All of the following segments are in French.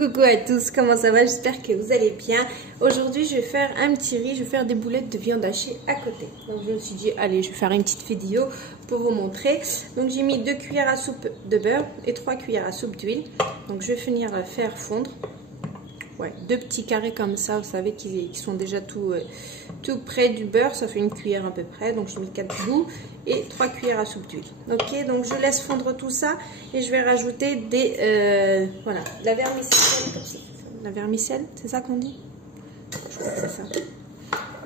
Coucou à tous, comment ça va? J'espère que vous allez bien. Aujourd'hui je vais faire un petit riz, je vais faire des boulettes de viande hachée à côté. Donc je me suis dit allez, je vais faire une petite vidéo pour vous montrer. Donc j'ai mis 2 cuillères à soupe de beurre et 3 cuillères à soupe d'huile. Donc je vais finir à faire fondre. Ouais, 2 petits carrés comme ça, vous savez qui sont déjà tout près du beurre, ça fait une cuillère à peu près. Donc j'ai mis 4 bouts et 3 cuillères à soupe d'huile. Ok, donc je laisse fondre tout ça et je vais rajouter voilà, la vermicelle comme ça. La vermicelle, c'est ça qu'on dit? Je crois que c'est ça.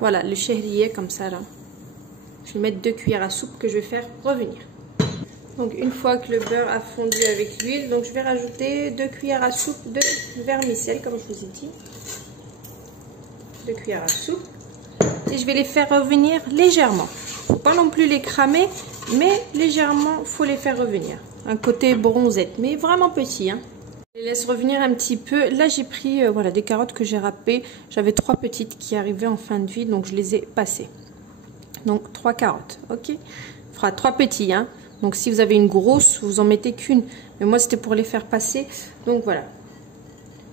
Voilà, le chérier comme ça là. Je vais mettre 2 cuillères à soupe que je vais faire revenir. Donc une fois que le beurre a fondu avec l'huile, donc je vais rajouter 2 cuillères à soupe de vermicelle comme je vous ai dit. 2 cuillères à soupe. Et je vais les faire revenir légèrement. Faut pas non plus les cramer, mais légèrement faut les faire revenir. Un côté bronzette, mais vraiment petit. Hein. Je les laisse revenir un petit peu. Là j'ai pris voilà, des carottes que j'ai râpées. J'avais 3 petites qui arrivaient en fin de vie, donc je les ai passées. Donc 3 carottes, ok. Enfin 3 petits, hein. Donc si vous avez une grosse, vous en mettez qu'une. Mais moi c'était pour les faire passer. Donc voilà.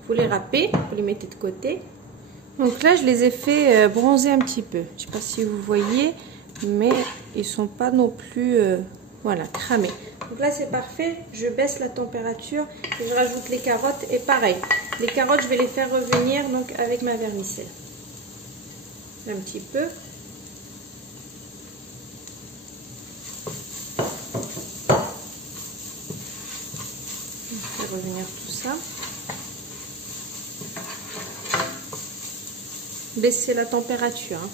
Vous les râpez, vous les mettez de côté. Donc là je les ai fait bronzer un petit peu. Je ne sais pas si vous voyez, mais ils sont pas non plus voilà, cramés. Donc là c'est parfait. Je baisse la température et je rajoute les carottes. Et pareil, les carottes je vais les faire revenir donc avec ma vermicelle. Un petit peu. Revenir tout ça. Baisser la température. Hein.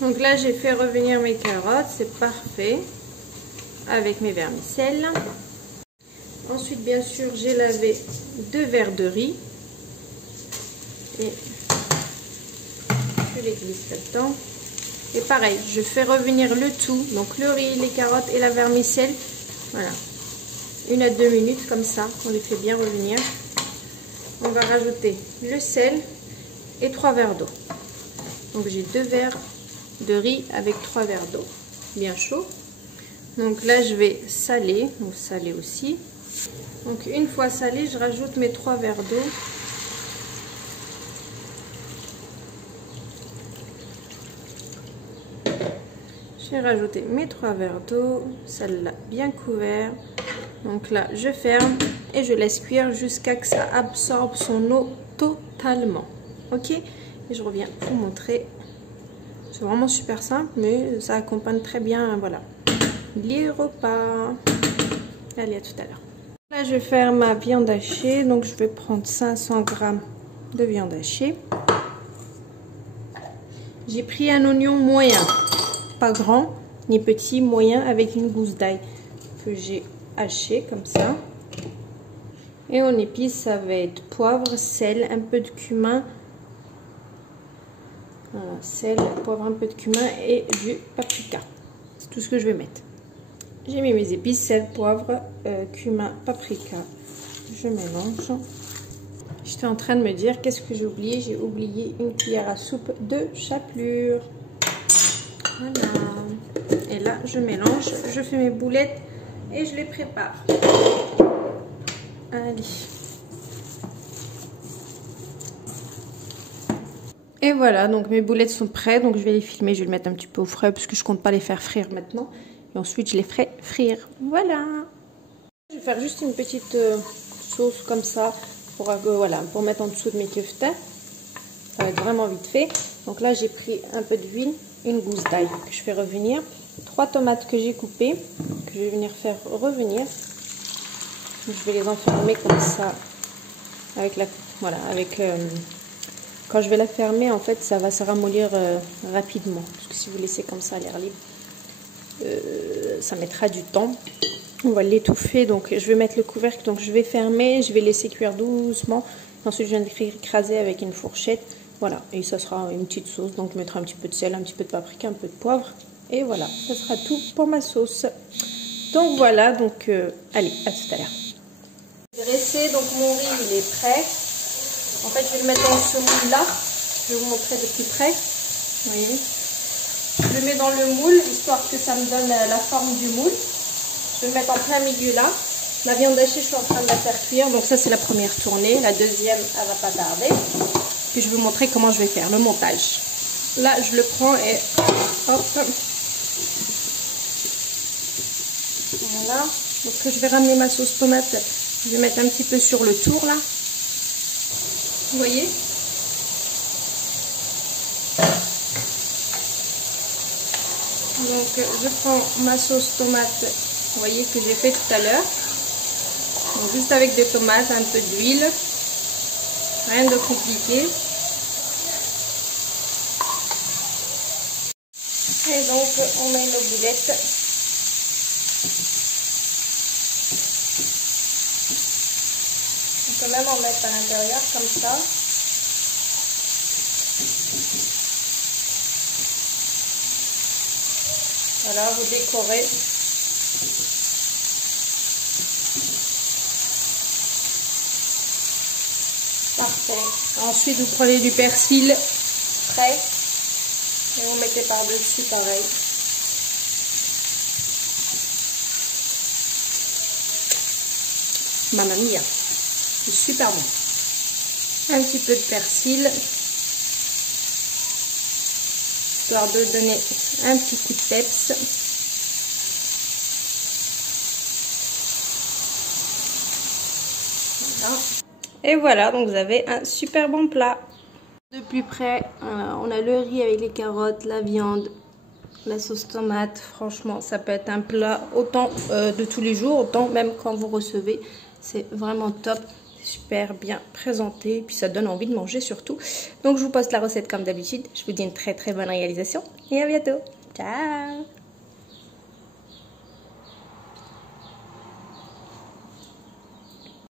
Donc là, j'ai fait revenir mes carottes, c'est parfait. Avec mes vermicelles. Ensuite, bien sûr, j'ai lavé 2 verres de riz. Et je les glisse là-dedans. Et pareil, je fais revenir le tout. Donc le riz, les carottes et la vermicelle. Voilà. 1 à 2 minutes comme ça, on les fait bien revenir. On va rajouter le sel et 3 verres d'eau. Donc j'ai 2 verres de riz avec 3 verres d'eau, bien chaud. Donc là je vais saler, donc saler aussi. Donc une fois salé, je rajoute mes 3 verres d'eau. J'ai rajouté mes 3 verres d'eau, celle-là bien couvert. Donc là, je ferme et je laisse cuire jusqu'à ce que ça absorbe son eau totalement. Ok? Et je reviens vous montrer. C'est vraiment super simple, mais ça accompagne très bien, voilà, les repas. Allez, à tout à l'heure. Là, je vais faire ma viande hachée. Donc, je vais prendre 500 g de viande hachée. J'ai pris un oignon moyen. Pas grand, ni petit, moyen, avec une gousse d'ail que j'ai haché comme ça. Et en épices, ça va être poivre, sel, un peu de cumin. Voilà, sel, poivre, un peu de cumin et du paprika. C'est tout ce que je vais mettre. J'ai mis mes épices, sel, poivre, cumin, paprika. Je mélange. J'étais en train de me dire, qu'est-ce que j'ai oublié? J'ai oublié une cuillère à soupe de chapelure. Voilà. Et là, je mélange, je fais mes boulettes et je les prépare. Allez. Et voilà, donc mes boulettes sont prêtes. Donc je vais les filmer, je vais les mettre un petit peu au frais parce que je compte pas les faire frire maintenant. Et ensuite, je les ferai frire. Voilà. Je vais faire juste une petite sauce comme ça pour, voilà, pour mettre en dessous de mes kefta. Ça va être vraiment vite fait. Donc là, j'ai pris un peu d'huile, une gousse d'ail que je fais revenir. 3 tomates que j'ai coupées, que je vais venir faire revenir. Donc, je vais les enfermer comme ça, avec la, voilà, avec quand je vais la fermer, en fait, ça va se ramollir rapidement. Parce que si vous laissez comme ça à l'air libre, ça mettra du temps. On va l'étouffer, donc je vais mettre le couvercle, donc je vais fermer, je vais laisser cuire doucement. Ensuite, je viens d'écraser avec une fourchette. Voilà, et ça sera une petite sauce. Donc, je mettrai un petit peu de sel, un petit peu de paprika, un peu de poivre. Et voilà, ça sera tout pour ma sauce. Donc, voilà, donc allez, à tout à l'heure. Dressé, donc mon riz, il est prêt. En fait, je vais le mettre dans ce moule-là. Je vais vous montrer de plus près. Vous voyez? Je le mets dans le moule, histoire que ça me donne la forme du moule. Je vais le mettre en plein milieu là. La viande hachée, je suis en train de la faire cuire. Donc ça, c'est la première tournée. La deuxième, elle va pas tarder. Puis je vais vous montrer comment je vais faire le montage. Là, je le prends et hop. Voilà. Donc je vais ramener ma sauce tomate. Je vais mettre un petit peu sur le tour là. Vous voyez? Donc je prends ma sauce tomate, vous voyez, que j'ai fait tout à l'heure. Donc juste avec des tomates, un peu d'huile, rien de compliqué. Et donc on met nos boulettes. On peut même en mettre à l'intérieur comme ça. Voilà, vous décorez. Parfait. Ensuite, vous prenez du persil frais et vous mettez par-dessus pareil. Mamma mia, c'est super bon. Un petit peu de persil, histoire de donner un petit coup de peps. Voilà. Et voilà, donc vous avez un super bon plat. De plus près, on a le riz avec les carottes, la viande, la sauce tomate. Franchement, ça peut être un plat autant de tous les jours, autant même quand vous recevez. C'est vraiment top. Super bien présenté, et puis ça donne envie de manger surtout. Donc je vous poste la recette comme d'habitude. Je vous dis une très très bonne réalisation et à bientôt. Ciao.